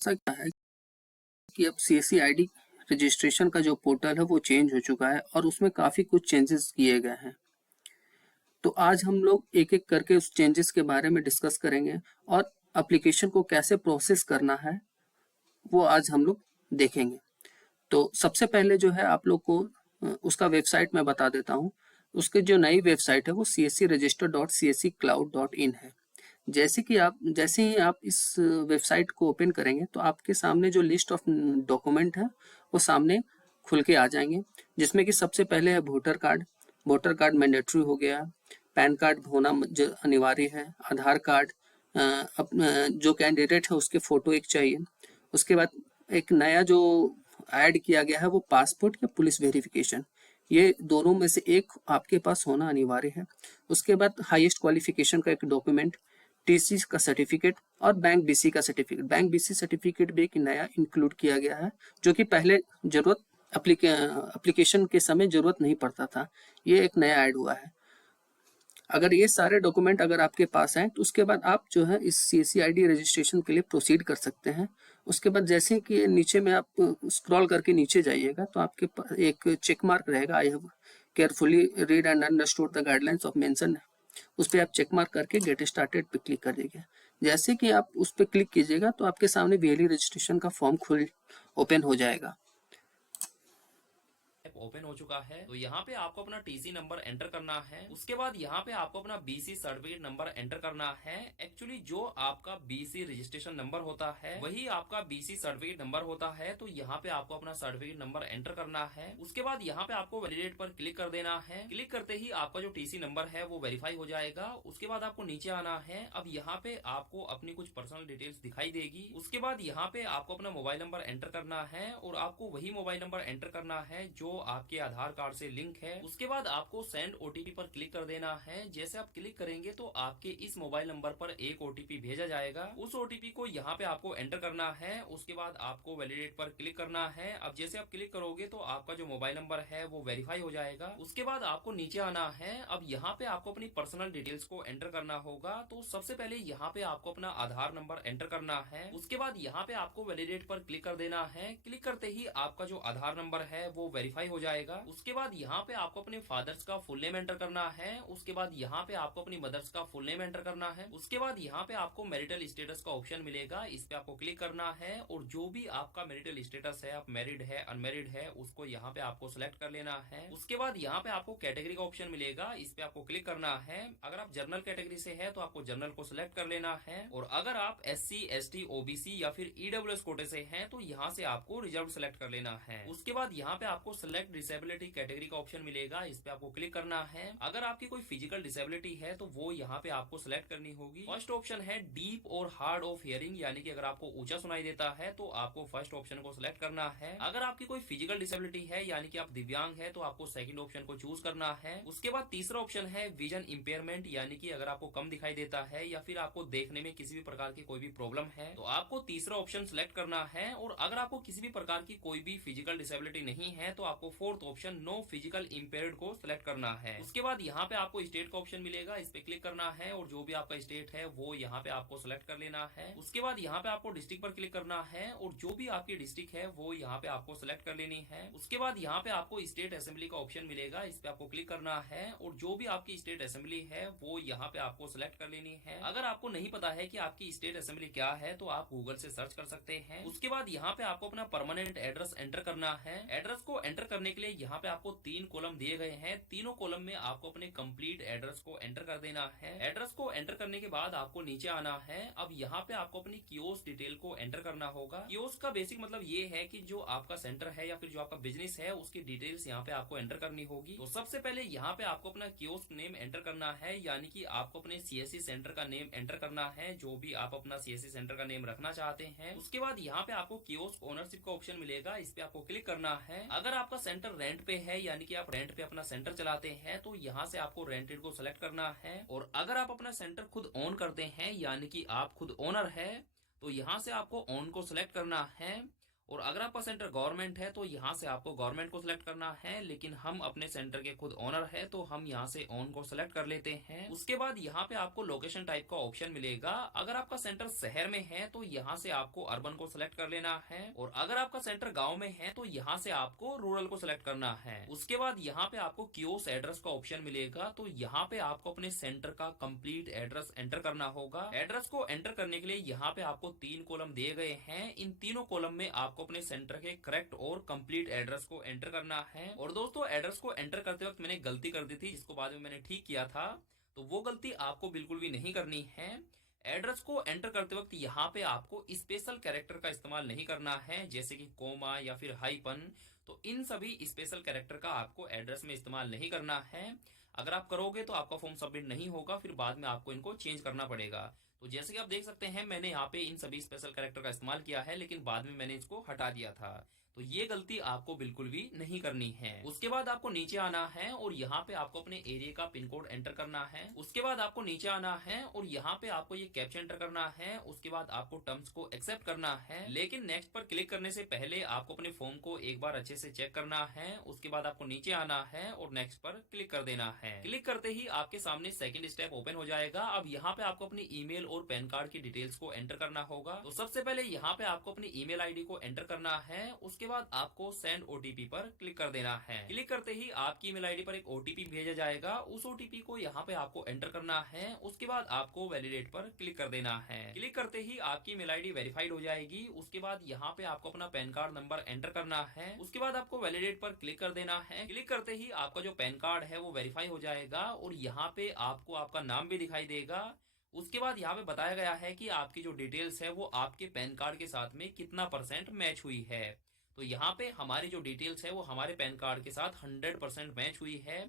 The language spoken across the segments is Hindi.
ऐसा क्या है कि अब सीएससी आईडी रजिस्ट्रेशन का जो पोर्टल है वो चेंज हो चुका है और उसमें काफ़ी कुछ चेंजेस किए गए हैं। तो आज हम लोग एक-एक करके उस चेंजेस के बारे में डिस्कस करेंगे और एप्लीकेशन को कैसे प्रोसेस करना है, वो आज हम लोग देखेंगे। तो सबसे पहले जो है आप लोग को उसका वेबसाइट मैं बता देता हूँ। उसकी जो नई वेबसाइट है वो cscregister.csccloud.in है। जैसे ही आप इस वेबसाइट को ओपन करेंगे तो आपके सामने जो लिस्ट ऑफ डॉक्यूमेंट है वो सामने खुल के आ जाएंगे, जिसमें कि सबसे पहले है वोटर कार्ड मैंडेटरी हो गया, पैन कार्ड होना अनिवार्य है, आधार कार्ड, जो कैंडिडेट है उसके फोटो एक चाहिए। उसके बाद एक नया जो ऐड किया गया है वो पासपोर्ट या पुलिस वेरिफिकेशन, ये दोनों में से एक आपके पास होना अनिवार्य है। उसके बाद हाईएस्ट क्वालिफिकेशन का एक डॉक्यूमेंट, टीसी का सर्टिफिकेट और बैंक बीसी का सर्टिफिकेट। बैंक बीसी सर्टिफिकेट भी एक नया इंक्लूड किया गया है, जो कि पहले जरूरत एप्लीकेशन के समय जरूरत नहीं पड़ता था, ये एक नया ऐड हुआ है। अगर ये सारे डॉक्यूमेंट अगर आपके पास हैं तो उसके बाद आप जो है इस सीएससी आईडी रजिस्ट्रेशन के लिए प्रोसीड कर सकते हैं। उसके बाद जैसे कि नीचे में आप स्क्रॉल करके नीचे जाइएगा तो आपके पास एक चेक मार्क रहेगा, I have carefully read and understood the guidelines of mention, उस पर आप चेक मार्क करके गेट स्टार्टेड पे क्लिक कर दीजिए। जैसे कि आप उस पर क्लिक कीजिएगा तो आपके सामने वीएलई रजिस्ट्रेशन का फॉर्म खुल ओपन हो जाएगा। ओपन हो चुका है। तो यहाँ पे आपको अपना टीसी नंबर एंटर करना है। उसके बाद यहाँ पे आपको अपना बीसी सर्टिफिकेट नंबर एंटर करना है। एक्चुअली जो आपका बीसी रजिस्ट्रेशन नंबर होता है वही आपका बीसी सर्टिफिकेट नंबर होता है। तो यहाँ पे आपको अपना सर्टिफिकेट नंबर एंटर करना है। उसके बाद यहाँ पे आपको वैलिडेट पर क्लिक कर देना है। क्लिक करते ही आपका जो टीसी नंबर है वो वेरीफाई हो जाएगा। उसके बाद आपको नीचे आना है। अब यहाँ पे आपको अपनी कुछ पर्सनल डिटेल्स दिखाई देगी। उसके बाद यहाँ पे आपको अपना मोबाइल नंबर एंटर करना है और आपको वही मोबाइल नंबर एंटर करना है जो आपके आधार कार्ड से लिंक है। उसके बाद आपको सेंड ओटीपी पर क्लिक कर देना है। जैसे आप क्लिक करेंगे तो आपके इस मोबाइल नंबर पर एक ओटीपी भेजा जाएगा। उस ओटीपी को यहाँ पे आपको एंटर करना है। उसके बाद आपको वैलिडेट पर क्लिक करना है। अब जैसे आप क्लिक करोगे तो आपका जो मोबाइल नंबर है वो वेरीफाई हो जाएगा। उसके बाद आपको नीचे आना है। अब यहाँ पे आपको अपनी पर्सनल डिटेल्स को एंटर करना होगा। तो सबसे पहले यहाँ पे आपको अपना आधार नंबर एंटर करना है। उसके बाद यहाँ पे आपको वैलिडेट पर क्लिक कर देना है। क्लिक करते ही आपका जो आधार नंबर है वो वेरीफाई हो जाएगा। उसके बाद यहाँ पे आपको अपने फादर्स का फुल नेम एंटर करना है। उसके बाद यहाँ पे आपको अपनी मदर्स का फुल नेम एंटर करना है। उसके बाद यहाँ पे आपको मैरिटल स्टेटस का ऑप्शन मिलेगा, इस पे आपको क्लिक करना है और जो भी आपका मैरिटल स्टेटस है, आप मैरिड है अनमैरिड है, उसको यहाँ पे आपको सिलेक्ट कर लेना है। उसके बाद यहाँ पे आपको कैटेगरी का ऑप्शन मिलेगा, इस पे आपको क्लिक करना है। अगर आप जनरल कैटेगरी से है तो आपको जनरल को सिलेक्ट कर लेना है और अगर आप SC ST OBC या फिर EWS कोटे से हैं तो यहाँ से आपको रिजर्व सिलेक्ट कर लेना है। उसके बाद यहाँ पे आपको सिलेक्ट डिसेबिलिटी कैटेगरी का ऑप्शन मिलेगा, इस पे आपको क्लिक करना है। अगर आपकी कोई फिजिकल डिसेबिलिटी है तो वो यहाँ पे आपको सिलेक्ट करनी होगी। फर्स्ट ऑप्शन है डीप और हार्ड ऑफ हियरिंग, यानी कि अगर आपको ऊंचा सुनाई देता है तो आपको फर्स्ट ऑप्शन को सिलेक्ट करना है। अगर आपकी कोई फिजिकल डिसेबिलिटी है यानी कि आप दिव्यांग है तो आपको सेकंड ऑप्शन को चूज करना है। उसके बाद तीसरा ऑप्शन है विजन इंपेयरमेंट, यानी कि अगर आपको कम दिखाई देता है या फिर आपको देखने में किसी भी प्रकार की कोई भी प्रॉब्लम है तो आपको तीसरा ऑप्शन सिलेक्ट करना है। और अगर आपको किसी भी प्रकार की कोई भी फिजिकल डिसेबिलिटी नहीं है तो आपको fourth option no physical impaired को सिलेक्ट करना है। उसके बाद यहाँ पे आपको स्टेट का ऑप्शन मिलेगा, इस पे क्लिक करना है और जो भी आपका स्टेट है वो यहाँ पे आपको सिलेक्ट कर लेना है। उसके बाद यहाँ पे आपको डिस्ट्रिक्ट पर क्लिक करना है और जो भी आपकी डिस्ट्रिक्ट है वो यहाँ पे आपको सिलेक्ट कर लेनी है। उसके बाद यहाँ पे आपको स्टेट असेंबली का ऑप्शन मिलेगा, इस पे आपको क्लिक करना है और जो भी आपकी स्टेट असेंबली है वो यहाँ पे आपको सिलेक्ट कर लेनी है। अगर आपको नहीं पता है कि आपकी स्टेट असेंबली क्या है तो आप गूगल से सर्च कर सकते हैं। उसके बाद यहाँ पे आपको अपना परमानेंट एड्रेस एंटर करना है। एड्रेस को एंटर करने के लिए यहाँ पे आपको 3 कॉलम दिए गए हैं, तीनों कॉलम में आपको अपने कंप्लीट एड्रेस को एंटर कर देना है। एड्रेस को एंटर करने के बाद आपको नीचे आना है। अब यहाँ पे आपको अपनी कियोस्क डिटेल को एंटर करना होगा। कियोस्क का बेसिक मतलब ये है कि जो आपका सेंटर है या फिर जो आपका बिजनेस है उसकी डिटेल्स यहाँ पे आपको एंटर करनी होगी। तो सबसे पहले यहाँ पे आपको अपना कियोस्क नेम एंटर करना है, यानी कि आपको अपने सीएससी सेंटर का नेम एंटर करना है, जो भी आप अपना सीएससी सेंटर का नेम रखना चाहते हैं। उसके बाद यहाँ पे आपको कियोस्क ओनरशिप का ऑप्शन मिलेगा, इस पे आपको क्लिक करना है। अगर आपका सेंटर रेंट पे है यानी कि आप रेंट पे अपना सेंटर चलाते हैं तो यहाँ से आपको रेंटेड को सिलेक्ट करना है। और अगर आप अपना सेंटर खुद ओन करते हैं यानी कि आप खुद ओनर है तो यहाँ से आपको ओन को सिलेक्ट करना है। और अगर आपका सेंटर गवर्नमेंट है तो यहाँ से आपको गवर्नमेंट को सिलेक्ट करना है, लेकिन हम अपने सेंटर के खुद ओनर है तो हम यहाँ से ऑन को सिलेक्ट कर लेते हैं। उसके बाद यहाँ पे आपको लोकेशन टाइप का ऑप्शन मिलेगा। अगर आपका सेंटर शहर में है तो यहाँ से आपको अर्बन को सिलेक्ट कर लेना है, और अगर आपका सेंटर गाँव में है तो यहाँ से आपको रूरल को सिलेक्ट करना है। उसके बाद यहाँ पे आपको कियोस्क एड्रेस का ऑप्शन मिलेगा, तो यहाँ पे आपको अपने सेंटर का कंप्लीट एड्रेस एंटर करना होगा। एड्रेस को एंटर करने के लिए यहाँ पे आपको 3 कॉलम दिए गए हैं। इन तीनों कॉलम में आपको अपने सेंटर के करेक्ट और कंप्लीट एड्रेस को एंटर करना है। और दोस्तों, एड्रेस को एंटर करते वक्त मैंने गलती कर दी थी, जिसको बाद में मैंने ठीक किया था, तो वो गलती आपको बिल्कुल भी नहीं करनी है। एड्रेस को एंटर करते वक्त यहाँ पे आपको स्पेशल कैरेक्टर का इस्तेमाल नहीं करना है, जैसे कि कोमा या फिर हाइपन। तो इन सभी स्पेशल कैरेक्टर का आपको एड्रेस में इस्तेमाल नहीं करना है। अगर आप करोगे तो आपका फॉर्म सबमिट नहीं होगा, फिर बाद में आपको इनको चेंज करना पड़ेगा। तो जैसे कि आप देख सकते हैं, मैंने यहाँ पे इन सभी स्पेशल कैरेक्टर का इस्तेमाल किया है, लेकिन बाद में मैंने इसको हटा दिया था। तो ये गलती आपको बिल्कुल भी नहीं करनी है। उसके बाद आपको नीचे आना है और यहाँ पे आपको अपने एरिया का पिन कोड एंटर करना है। उसके बाद आपको नीचे आना है और यहाँ पे आपको ये कैप्चा एंटर करना है। उसके बाद आपको टर्म्स को एक्सेप्ट करना है, लेकिन नेक्स्ट पर क्लिक करने से पहले आपको अपने फॉर्म को एक बार अच्छे से चेक करना है। उसके बाद आपको नीचे आना है और नेक्स्ट पर क्लिक कर देना है। क्लिक करते ही आपके सामने सेकंड स्टेप ओपन हो जाएगा। अब यहाँ पे आपको अपनी ईमेल और पैन कार्ड की डिटेल्स को एंटर करना होगा। तो सबसे पहले यहाँ पे आपको अपनी ईमेल आईडी को एंटर करना है। उसके बाद आपको सेंड ओटीपी पर क्लिक कर देना है। क्लिक करते ही आपकी ईमेल आईडी पर एक ओटीपी भेजा जाएगा। उस ओटीपी को यहाँ पे आपको एंटर करना है। उसके बाद आपको वैलिडेट पर क्लिक कर देना है। क्लिक करते ही आपकी ईमेल आईडी वेरीफाइड हो जाएगी। उसके बाद यहाँ पे आपको अपना पैन कार्ड नंबर एंटर करना है। उसके बाद आपको वैलिडेट पर क्लिक कर देना है। क्लिक करते ही आपका जो पैन कार्ड है वो वेरीफाई हो जाएगा और यहाँ पे आपको आपका नाम भी दिखाई देगा। उसके बाद यहाँ पे बताया गया है कि आपकी जो डिटेल्स है वो आपके पैन कार्ड के साथ में कितना % मैच हुई है। तो यहाँ पे हमारी जो डिटेल्स है वो हमारे पैन कार्ड के साथ 100% मैच हुई है।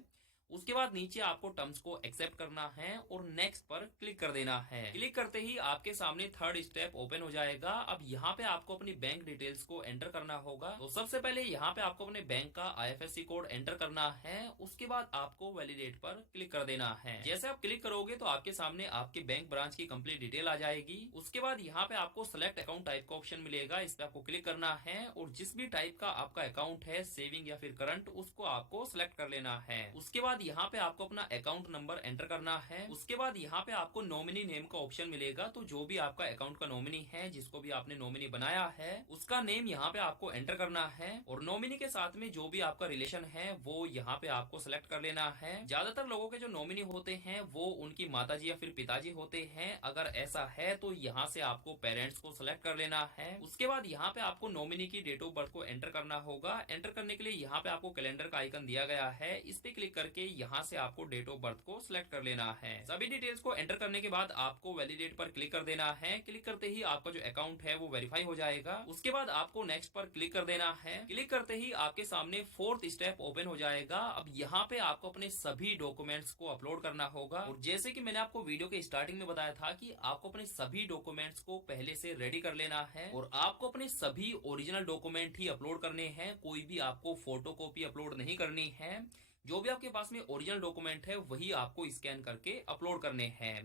उसके बाद नीचे आपको टर्म्स को एक्सेप्ट करना है और नेक्स्ट पर क्लिक कर देना है। क्लिक करते ही आपके सामने थर्ड स्टेप ओपन हो जाएगा। अब यहाँ पे आपको अपनी बैंक डिटेल्स को एंटर करना होगा। तो सबसे पहले यहाँ पे आपको अपने बैंक का IFSC कोड एंटर करना है। उसके बाद आपको वैलिडेट पर क्लिक कर देना है। जैसे आप क्लिक करोगे तो आपके सामने आपके बैंक ब्रांच की कंप्लीट डिटेल आ जाएगी। उसके बाद यहाँ पे आपको सेलेक्ट अकाउंट टाइप का ऑप्शन मिलेगा, इस पे आपको क्लिक करना है और जिस भी टाइप का आपका अकाउंट है, सेविंग या फिर करंट, उसको आपको सिलेक्ट कर लेना है। उसके बाद यहाँ पे आपको अपना अकाउंट नंबर एंटर करना है। उसके बाद यहाँ पे आपको नॉमिनी नेम का ऑप्शन मिलेगा। तो जो भी आपका अकाउंट का नॉमिनी है, जिसको भी आपने नॉमिनी बनाया है, उसका नेम यहाँ पे आपको एंटर करना है और नॉमिनी के साथ में जो भी आपका रिलेशन है वो यहाँ पे आपको सिलेक्ट कर लेना है। ज्यादातर लोगों के जो नॉमिनी होते हैं वो उनकी माताजी या फिर पिताजी होते हैं। अगर ऐसा है तो यहाँ से आपको पेरेंट्स को सिलेक्ट कर लेना है। उसके बाद यहाँ पे आपको नॉमिनी की डेट ऑफ बर्थ को एंटर करना होगा। एंटर करने के लिए यहाँ पे आपको कैलेंडर का आइकन दिया गया है, इस पे क्लिक करके यहाँ से आपको डेट ऑफ बर्थ को सिलेक्ट कर लेना है। सभी डिटेल्स को एंटर करने के बाद आपको वैलिडेट पर क्लिक कर देना है। क्लिक करते ही आपका जो अकाउंट है वो वेरीफाई हो जाएगा। उसके बाद आपको नेक्स्ट पर क्लिक कर देना है। क्लिक करते ही आपके सामने फोर्थ स्टेप ओपन हो जाएगा। अब यहाँ पे आपको अपने सभी डॉक्यूमेंट्स को अपलोड करना होगा और जैसे कि मैंने आपको वीडियो के स्टार्टिंग में बताया था कि आपको अपने सभी डॉक्यूमेंट्स को पहले से रेडी कर लेना है और आपको अपने सभी ओरिजिनल डॉक्यूमेंट ही अपलोड करने हैं। कोई भी आपको फोटोकॉपी अपलोड नहीं करनी है। जो भी आपके पास में ओरिजिनल डॉक्यूमेंट है वही आपको स्कैन करके अपलोड करने हैं।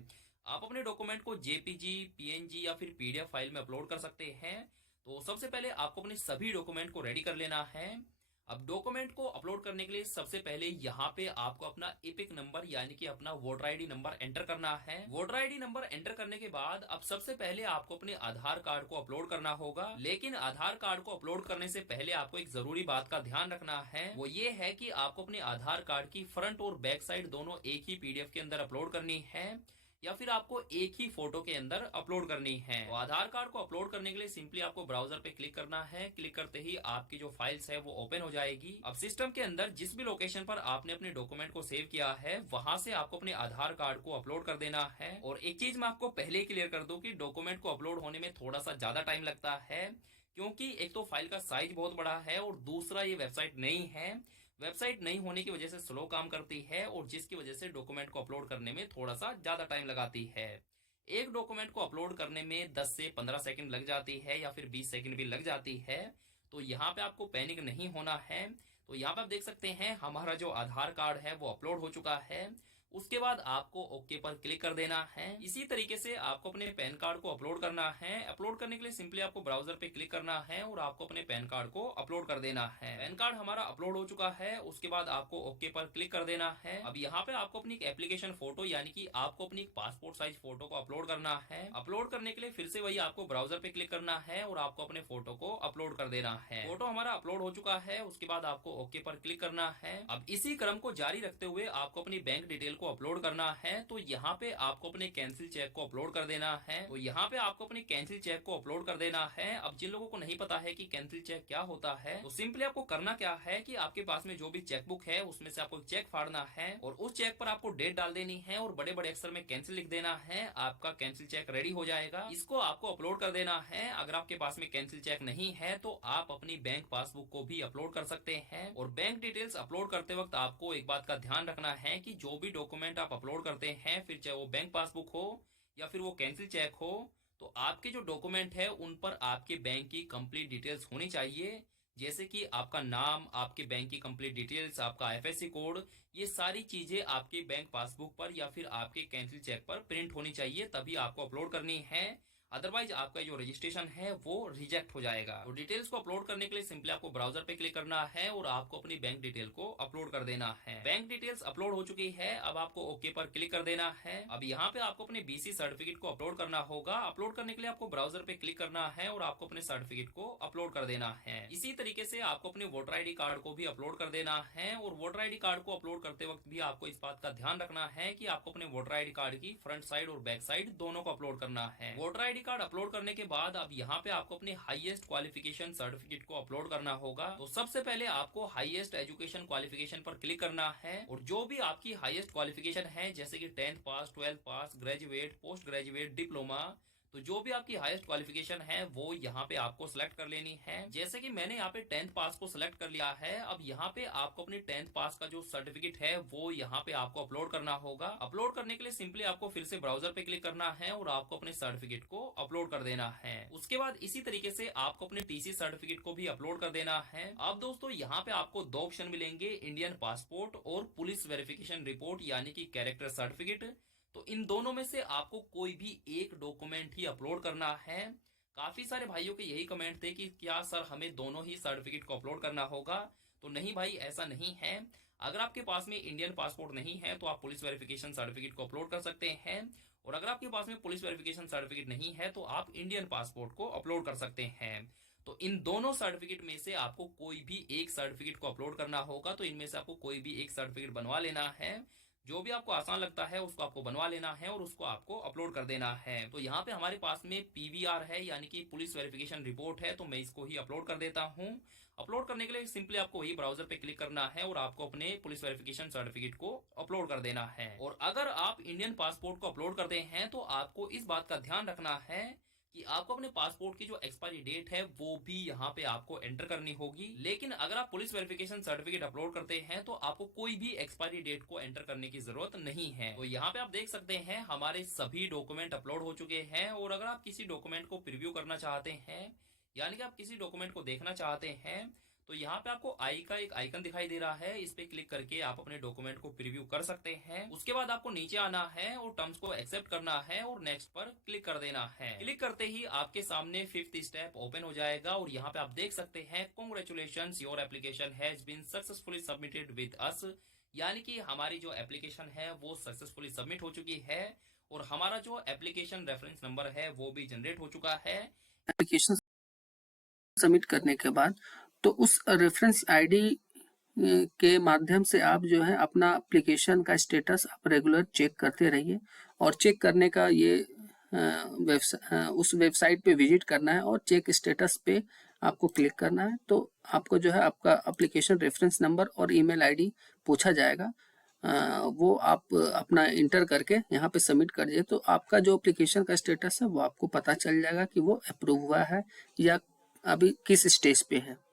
आप अपने डॉक्यूमेंट को JPG, PNG या फिर PDF फाइल में अपलोड कर सकते हैं। तो सबसे पहले आपको अपने सभी डॉक्यूमेंट को रेडी कर लेना है। अब डॉक्यूमेंट को अपलोड करने के लिए सबसे पहले यहाँ पे आपको अपना एपिक नंबर यानी कि अपना वोटर ID नंबर एंटर करना है। वोटर ID नंबर एंटर करने के बाद अब सबसे पहले आपको अपने आधार कार्ड को अपलोड करना होगा। लेकिन आधार कार्ड को अपलोड करने से पहले आपको एक जरूरी बात का ध्यान रखना है, वो ये है कि आपको अपने आधार कार्ड की फ्रंट और बैक साइड दोनों एक ही PDF के अंदर अपलोड करनी है या फिर आपको एक ही फोटो के अंदर अपलोड करनी है। तो आधार कार्ड को अपलोड करने के लिए सिंपली आपको ब्राउजर पे क्लिक करना है। क्लिक करते ही आपकी जो फाइल्स है वो ओपन हो जाएगी। अब सिस्टम के अंदर जिस भी लोकेशन पर आपने अपने डॉक्यूमेंट को सेव किया है वहां से आपको अपने आधार कार्ड को अपलोड कर देना है। और एक चीज मैं आपको पहले क्लियर कर दूं कि डॉक्यूमेंट को अपलोड होने में थोड़ा सा ज्यादा टाइम लगता है, क्योंकि एक तो फाइल का साइज बहुत बड़ा है और दूसरा ये वेबसाइट नहीं है। वेबसाइट नहीं होने की वजह से स्लो काम करती है और जिसकी वजह से डॉक्यूमेंट को अपलोड करने में थोड़ा सा ज्यादा टाइम लगाती है। एक डॉक्यूमेंट को अपलोड करने में 10 से 15 सेकंड लग जाती है या फिर 20 सेकंड भी लग जाती है। तो यहाँ पे आपको पैनिक नहीं होना है। तो यहाँ पे आप देख सकते हैं हमारा जो आधार कार्ड है वो अपलोड हो चुका है। उसके बाद आपको ओके पर क्लिक कर देना है। इसी तरीके से आपको अपने पैन कार्ड को अपलोड करना है। अपलोड करने के लिए सिंपली आपको ब्राउजर पे क्लिक करना है और आपको अपने पैन कार्ड को अपलोड कर देना है। पैन कार्ड हमारा अपलोड हो चुका है। उसके बाद आपको ओके पर क्लिक कर देना है। अब यहाँ पे आपको अपनी एक एप्लीकेशन फोटो यानी कि आपको अपनी पासपोर्ट साइज फोटो को अपलोड करना है। अपलोड करने के लिए फिर से वही आपको ब्राउजर पे क्लिक करना है और आपको अपने फोटो को अपलोड कर देना है। फोटो हमारा अपलोड हो चुका है। उसके बाद आपको ओके पर क्लिक करना है। अब इसी क्रम को जारी रखते हुए आपको अपनी बैंक डिटेल को अपलोड करना है। तो यहाँ पे आपको अपने कैंसिल चेक को अपलोड कर देना है। तो यहाँ पे आपको अपने कैंसिल चेक को अपलोड कर देना है। अब जिन लोगों को नहीं पता है कि कैंसिल चेक क्या होता है, तो सिंपली आपको करना क्या है कि आपके पास में जो भी चेकबुक है उसमें से आपको चेक फाड़ना है और उस चेक पर आपको डेट डाल देनी है और बड़े बड़े अक्षर में कैंसिल लिख देना है। आपका कैंसिल चेक रेडी हो जाएगा। इसको आपको अपलोड कर देना है। अगर आपके पास में कैंसिल चेक नहीं है तो आप अपनी बैंक पासबुक को भी अपलोड कर सकते हैं। और बैंक डिटेल्स अपलोड करते वक्त आपको एक बात का ध्यान रखना है कि जो भी डॉक्यूमेंट आप अपलोड करते हैं, फिर चाहे वो बैंक पासबुक हो या फिर वो कैंसिल चेक हो, तो आपके जो डॉक्यूमेंट है उन पर आपके बैंक की कंप्लीट डिटेल्स होनी चाहिए। जैसे कि आपका नाम, आपके बैंक की कंप्लीट डिटेल्स, आपका आईएफएससी कोड, ये सारी चीजें आपके बैंक पासबुक पर या फिर आपके कैंसिल चेक पर प्रिंट होनी चाहिए, तभी आपको अपलोड करनी है। अदरवाइज आपका जो रजिस्ट्रेशन है वो रिजेक्ट हो जाएगा। तो डिटेल्स को अपलोड करने के लिए सिंपली आपको ब्राउजर पे क्लिक करना है और आपको अपनी बैंक डिटेल को अपलोड कर देना है। बैंक डिटेल्स अपलोड हो चुकी है। अब आपको ओके पर क्लिक कर देना है। अब यहाँ पे आपको अपने बीसी सर्टिफिकेट को अपलोड करना होगा। अपलोड करने के लिए आपको ब्राउजर पे क्लिक करना है और आपको अपने सर्टिफिकेट को अपलोड कर देना है। इसी तरीके से आपको अपने वोटर आईडी कार्ड को भी अपलोड कर देना है। और वोटर आईडी कार्ड को अपलोड करते वक्त भी आपको इस बात का ध्यान रखना है कि आपको अपने वोटर आईडी कार्ड की फ्रंट साइड और बैक साइड दोनों को अपलोड करना है। वोटर आईडी कार्ड अपलोड करने के बाद अब यहाँ पे आपको अपने हाईएस्ट क्वालिफिकेशन सर्टिफिकेट को अपलोड करना होगा। तो सबसे पहले आपको हाईएस्ट एजुकेशन क्वालिफिकेशन पर क्लिक करना है और जो भी आपकी हाईएस्ट क्वालिफिकेशन है, जैसे कि 10th पास, 12th पास, ग्रेजुएट, पोस्ट ग्रेजुएट, डिप्लोमा, तो जो भी आपकी हाईएस्ट क्वालिफिकेशन है वो यहाँ पे आपको सिलेक्ट कर लेनी है। जैसे कि मैंने यहाँ पे 10th पास को सिलेक्ट कर लिया है। अब यहाँ पे आपको अपने 10th पास का जो सर्टिफिकेट है वो यहाँ पे आपको अपलोड करना होगा। अपलोड करने के लिए सिंपली आपको फिर से ब्राउजर पे क्लिक करना है और आपको अपने सर्टिफिकेट को अपलोड कर देना है। उसके बाद इसी तरीके से आपको अपने टीसी सर्टिफिकेट को भी अपलोड कर देना है। अब दोस्तों यहाँ पे आपको दो ऑप्शन मिलेंगे, इंडियन पासपोर्ट और पुलिस वेरिफिकेशन रिपोर्ट यानी कि कैरेक्टर सर्टिफिकेट। तो इन दोनों में से आपको कोई भी एक डॉक्यूमेंट ही अपलोड करना है। काफी सारे भाइयों के यही कमेंट थे कि क्या सर हमें दोनों ही सर्टिफिकेट को अपलोड करना होगा। तो नहीं भाई, ऐसा नहीं है। अगर आपके पास में इंडियन पासपोर्ट नहीं है तो आप पुलिस वेरिफिकेशन सर्टिफिकेट को अपलोड कर सकते हैं। और अगर आपके पास में पुलिस वेरिफिकेशन सर्टिफिकेट नहीं है तो आप इंडियन पासपोर्ट को अपलोड कर सकते हैं। तो इन दोनों सर्टिफिकेट में से आपको कोई भी एक सर्टिफिकेट को अपलोड करना होगा। तो इनमें से आपको कोई भी एक सर्टिफिकेट बनवा लेना है। जो भी आपको आसान लगता है उसको आपको बनवा लेना है और उसको आपको अपलोड कर देना है। तो यहाँ पे हमारे पास में पीवीआर है यानी कि पुलिस वेरिफिकेशन रिपोर्ट है, तो मैं इसको ही अपलोड कर देता हूँ। अपलोड करने के लिए सिंपली आपको वही ब्राउजर पे क्लिक करना है और आपको अपने पुलिस वेरिफिकेशन सर्टिफिकेट को अपलोड कर देना है। और अगर आप इंडियन पासपोर्ट को अपलोड करते हैं तो आपको इस बात का ध्यान रखना है कि आपको अपने पासपोर्ट की जो एक्सपायरी डेट है वो भी यहाँ पे आपको एंटर करनी होगी। लेकिन अगर आप पुलिस वेरिफिकेशन सर्टिफिकेट अपलोड करते हैं तो आपको कोई भी एक्सपायरी डेट को एंटर करने की जरूरत नहीं है। तो यहाँ पे आप देख सकते हैं हमारे सभी डॉक्यूमेंट अपलोड हो चुके हैं। और अगर आप किसी डॉक्यूमेंट को प्रीव्यू करना चाहते हैं, यानी कि आप किसी डॉक्यूमेंट को देखना चाहते हैं, तो यहाँ पे आपको आई का एक आइकन दिखाई दे रहा है। इस पे क्लिक करके आप अपने डॉक्यूमेंट को प्रीव्यू कर सकते हैं। उसके बाद आपको नीचे आना है और टर्म्स को एक्सेप्ट करना है और नेक्स्ट पर क्लिक कर देना है। क्लिक करते ही आपके सामने 5th स्टेप ओपन हो जाएगा और यहाँ पे आप देख सकते हैं congratulations, your application has been successfully submitted with us, यानी कि हमारी जो एप्लीकेशन है वो सक्सेसफुली सबमिट हो चुकी है और हमारा जो एप्लीकेशन रेफरेंस नंबर है वो भी जनरेट हो चुका है। एप्लीकेशन सबमिट करने के बाद तो उस रेफरेंस आईडी के माध्यम से आप जो है अपना एप्लीकेशन का स्टेटस आप रेगुलर चेक करते रहिए। और चेक करने का ये उस वेबसाइट पे विजिट करना है और चेक स्टेटस पे आपको क्लिक करना है। तो आपको जो है आपका एप्लीकेशन रेफरेंस नंबर और ईमेल आईडी पूछा जाएगा। वो आप अपना इंटर करके यहाँ पे सबमिट कर दीजिए तो आपका जो एप्लीकेशन का स्टेटस है वो आपको पता चल जाएगा कि वो अप्रूव हुआ है या अभी किस स्टेज पे है।